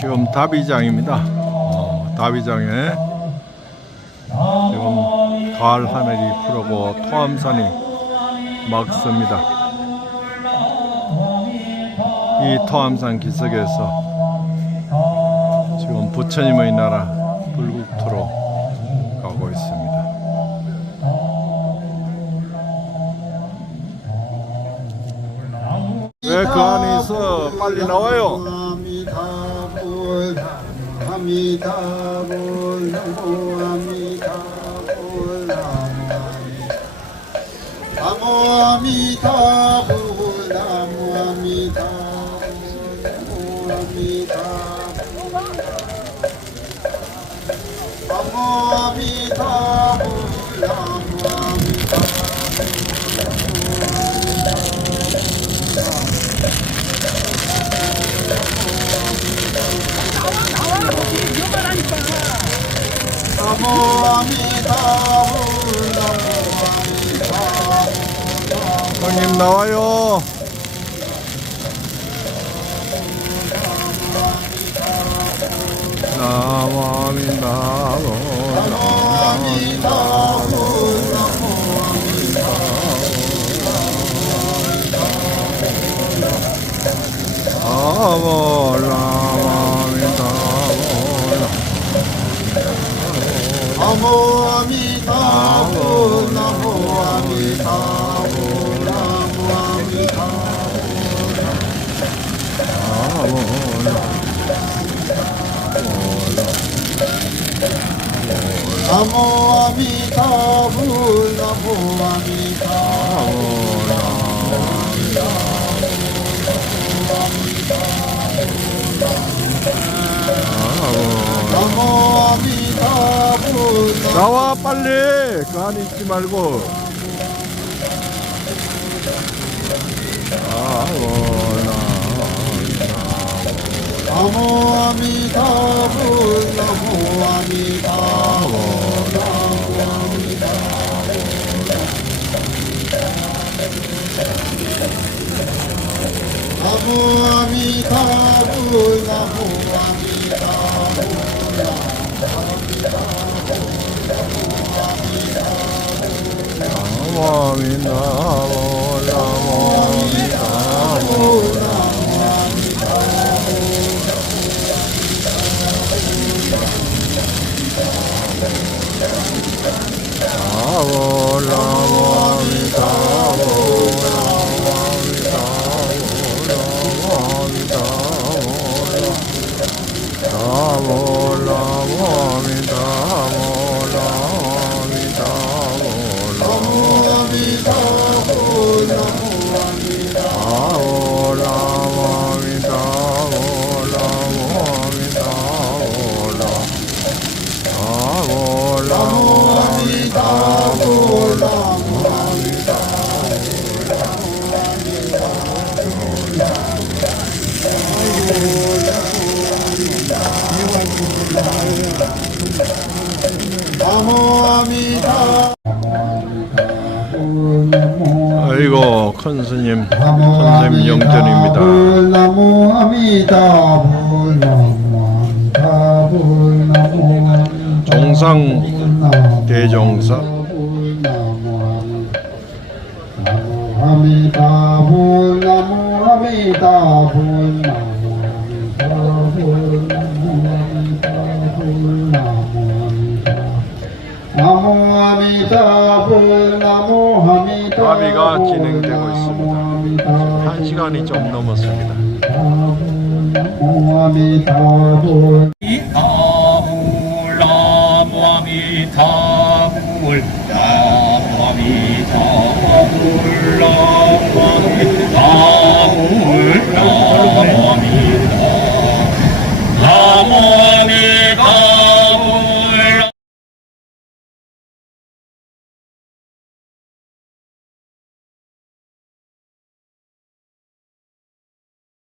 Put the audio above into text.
지금 다비장입니다. 어, 다비장에 지금 가을 하늘이 푸르고 토암산이 막습니다. 이 토암산 기슭에서 부처님의 나라 불국토로 가고 있습니다. 왜 그 안에 있어? 빨리 나와요. 아미타불 형님 나와요. 아모 나와 아, 뭐, 아모아미타보 아미타불 아미타불 아미타불 나와 빨리. 그 안에 있지 말고. 나모 아미타불 나모 아미타불 Namo Amitabha Namo Amitabha Namo Amitabha Namo Amitabha Namo Amitabha Namo Amitabha 나모 아미타 아이고 큰 스님 선생님 영전입니다. 종상 대종사 나무 아, 아비가 진행되고 있습니다. 한 시간이 좀 넘었습니다.